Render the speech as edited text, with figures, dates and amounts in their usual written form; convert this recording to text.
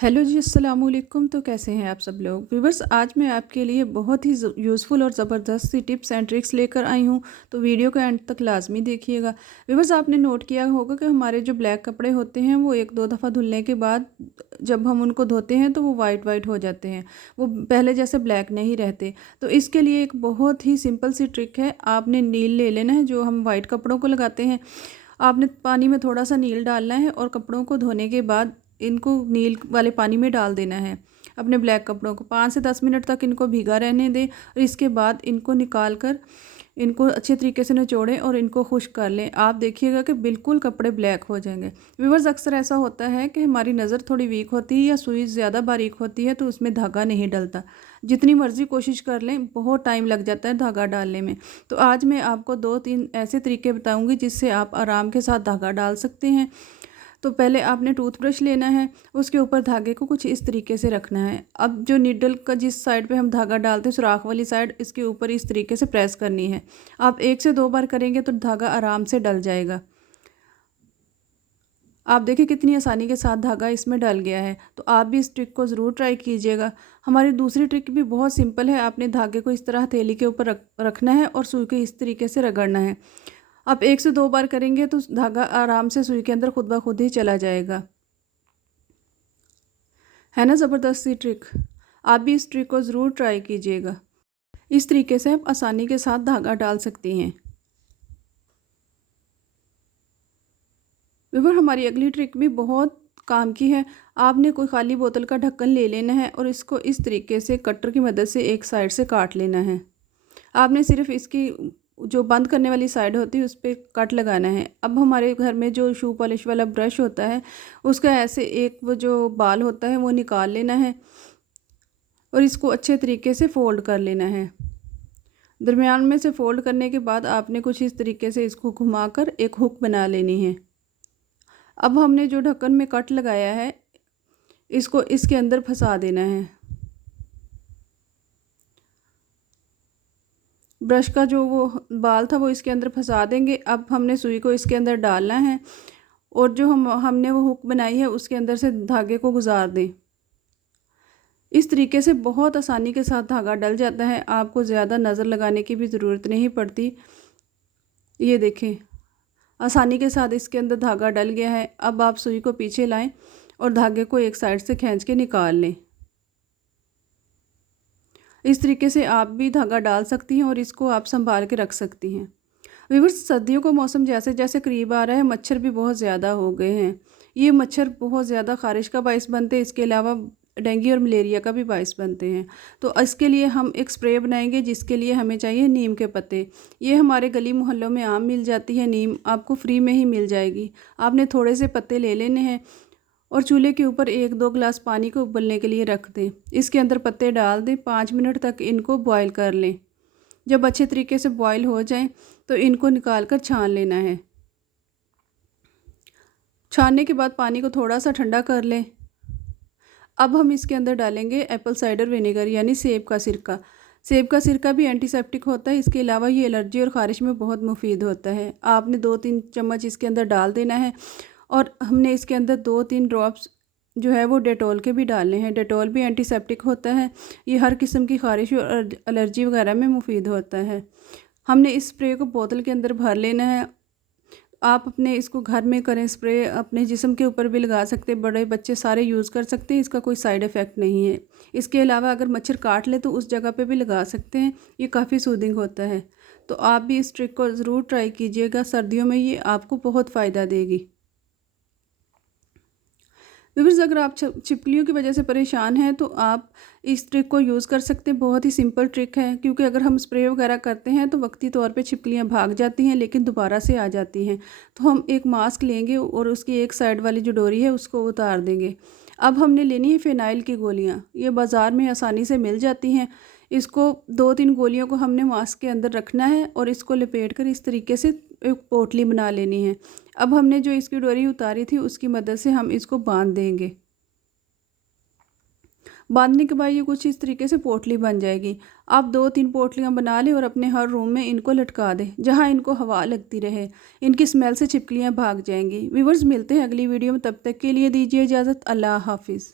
Hello जी, अस्सलाम वालेकुम। तो कैसे हैं आप सब लोग व्यूवर्स। आज मैं आपके लिए बहुत ही यूज़फुल और ज़बरदस्त सी टिप्स एंड ट्रिक्स लेकर आई हूँ। तो वीडियो का एंड तक लाजमी देखिएगा। व्यूवर्स, आपने नोट किया होगा कि हमारे जो ब्लैक कपड़े होते हैं वो एक दो दफ़ा धुलने के बाद जब हम उनको धोते हैं तो वो वाइट वाइट हो जाते हैं, वो पहले जैसे ब्लैक नहीं रहते। तो इसके लिए एक बहुत ही सिंपल सी ट्रिक है। आपने नील ले लेना है, जो हम वाइट कपड़ों को लगाते हैं। आपने पानी में थोड़ा सा नील डालना है और कपड़ों को धोने के बाद इनको नील वाले पानी में डाल देना है। अपने ब्लैक कपड़ों को 5 से 10 मिनट तक इनको भीगा रहने दें और इसके बाद इनको निकाल कर इनको अच्छे तरीके से निचोड़ें और इनको खुश्क कर लें। आप देखिएगा कि बिल्कुल कपड़े ब्लैक हो जाएंगे। व्यूअर्स, अक्सर ऐसा होता है कि हमारी नज़र थोड़ी वीक होती है या सुई ज़्यादा बारीक होती है तो उसमें धागा नहीं डलता। जितनी मर्ज़ी कोशिश कर लें, बहुत टाइम लग जाता है धागा डालने में। तो आज मैं आपको 2-3 ऐसे तरीके बताऊँगी जिससे आप आराम के साथ धागा डाल सकते हैं। तो पहले आपने टूथब्रश लेना है, उसके ऊपर धागे को कुछ इस तरीके से रखना है। अब जो नीडल का जिस साइड पे हम धागा डालते हैं, सुराख वाली साइड, इसके ऊपर इस तरीके से प्रेस करनी है। आप 1 से 2 बार करेंगे तो धागा आराम से डल जाएगा। आप देखिए कितनी आसानी के साथ धागा इसमें डल गया है। तो आप भी इस ट्रिक को ज़रूर ट्राई कीजिएगा। हमारी दूसरी ट्रिक भी बहुत सिंपल है। आपने धागे को इस तरह हथेली के ऊपर रखना है और सुई को इस तरीके से रगड़ना है। आप 1 से 2 बार करेंगे तो धागा आराम से सुई के अंदर खुद ब खुद ही चला जाएगा। है ना ज़बरदस्त सी ट्रिक। आप भी इस ट्रिक को ज़रूर ट्राई कीजिएगा। इस तरीके से आप आसानी के साथ धागा डाल सकती हैं। व्यूअर, हमारी अगली ट्रिक भी बहुत काम की है। आपने कोई खाली बोतल का ढक्कन ले लेना है और इसको इस तरीके से कटर की मदद से एक साइड से काट लेना है। आपने सिर्फ इसकी जो बंद करने वाली साइड होती है उस पर कट लगाना है। अब हमारे घर में जो शू पॉलिश वाला ब्रश होता है, उसका ऐसे एक वो जो बाल होता है वो निकाल लेना है और इसको अच्छे तरीके से फ़ोल्ड कर लेना है। दरमियान में से फ़ोल्ड करने के बाद आपने कुछ इस तरीके से इसको घुमाकर एक हुक बना लेनी है। अब हमने जो ढक्कन में कट लगाया है, इसको इसके अंदर फंसा देना है। ब्रश का जो वो बाल था वो इसके अंदर फंसा देंगे। अब हमने सुई को इसके अंदर डालना है और जो हमने वो हुक बनाई है उसके अंदर से धागे को गुजार दें। इस तरीके से बहुत आसानी के साथ धागा डल जाता है। आपको ज़्यादा नज़र लगाने की भी ज़रूरत नहीं पड़ती। ये देखें, आसानी के साथ इसके अंदर धागा डल गया है। अब आप सुई को पीछे लाएं और धागे को एक साइड से खींच के निकाल लें। इस तरीके से आप भी धागा डाल सकती हैं और इसको आप संभाल के रख सकती हैं। व्यूअर्स, सर्दियों का मौसम जैसे जैसे करीब आ रहा है, मच्छर भी बहुत ज़्यादा हो गए हैं। ये मच्छर बहुत ज़्यादा ख़ारिश का बाइस बनते हैं, इसके अलावा डेंगू और मलेरिया का भी बाइस बनते हैं। तो इसके लिए हम एक स्प्रे बनाएंगे जिसके लिए हमें चाहिए नीम के पत्ते। ये हमारे गली मोहल्लों में आम मिल जाती है, नीम आपको फ्री में ही मिल जाएगी। आपने थोड़े से पत्ते ले लेने हैं और चूल्हे के ऊपर 1-2 गिलास पानी को उबलने के लिए रख दें। इसके अंदर पत्ते डाल दें, 5 मिनट तक इनको बॉयल कर लें। जब अच्छे तरीके से बॉयल हो जाएं तो इनको निकाल कर छान लेना है। छानने के बाद पानी को थोड़ा सा ठंडा कर लें। अब हम इसके अंदर डालेंगे एप्पल साइडर विनेगर यानी सेब का सिरका। सेब का सिरका भी एंटीसेप्टिक होता है। इसके अलावा ये एलर्जी और ख़ारिश में बहुत मुफीद होता है। आपने 2-3 चम्मच इसके अंदर डाल देना है और हमने इसके अंदर 2-3 ड्रॉप्स जो है वो डेटॉल के भी डालने हैं। डेटॉल भी एंटीसेप्टिक होता है। ये हर किस्म की ख़ारिश और एलर्जी वगैरह में मुफीद होता है। हमने इस स्प्रे को बोतल के अंदर भर लेना है। आप अपने इसको घर में करें स्प्रे, अपने जिस्म के ऊपर भी लगा सकते हैं, बड़े बच्चे सारे यूज़ कर सकते हैं। इसका कोई साइड इफ़ेक्ट नहीं है। इसके अलावा अगर मच्छर काट ले तो उस जगह पे भी लगा सकते हैं। ये काफ़ी सूदिंग होता है। तो आप भी इस ट्रिक को ज़रूर ट्राई कीजिएगा। सर्दियों में ये आपको बहुत फ़ायदा देगी। व्यूअर्स, अगर आप छिपकलियों की वजह से परेशान हैं तो आप इस ट्रिक को यूज़ कर सकते हैं। बहुत ही सिंपल ट्रिक है, क्योंकि अगर हम स्प्रे वगैरह करते हैं तो वक्ती तौर पे छिपकलियां भाग जाती हैं लेकिन दोबारा से आ जाती हैं। तो हम एक मास्क लेंगे और उसकी एक साइड वाली जो डोरी है उसको उतार देंगे। अब हमने लेनी है फ़िनाइल की गोलियाँ। ये बाज़ार में आसानी से मिल जाती हैं। इसको 2-3 गोलियों को हमने मास्क के अंदर रखना है और इसको लपेट कर इस तरीके से एक पोटली बना लेनी है। अब हमने जो इसकी डोरी उतारी थी उसकी मदद से हम इसको बांध देंगे। बांधने के बाद ये कुछ इस तरीके से पोटली बन जाएगी। आप 2-3 पोटलियाँ बना लें और अपने हर रूम में इनको लटका दें, जहाँ इनको हवा लगती रहे। इनकी स्मेल से छिपकलियाँ भाग जाएंगी। व्यूअर्स, मिलते हैं अगली वीडियो में, तब तक के लिए दीजिए इजाज़त। अल्लाह हाफिज़।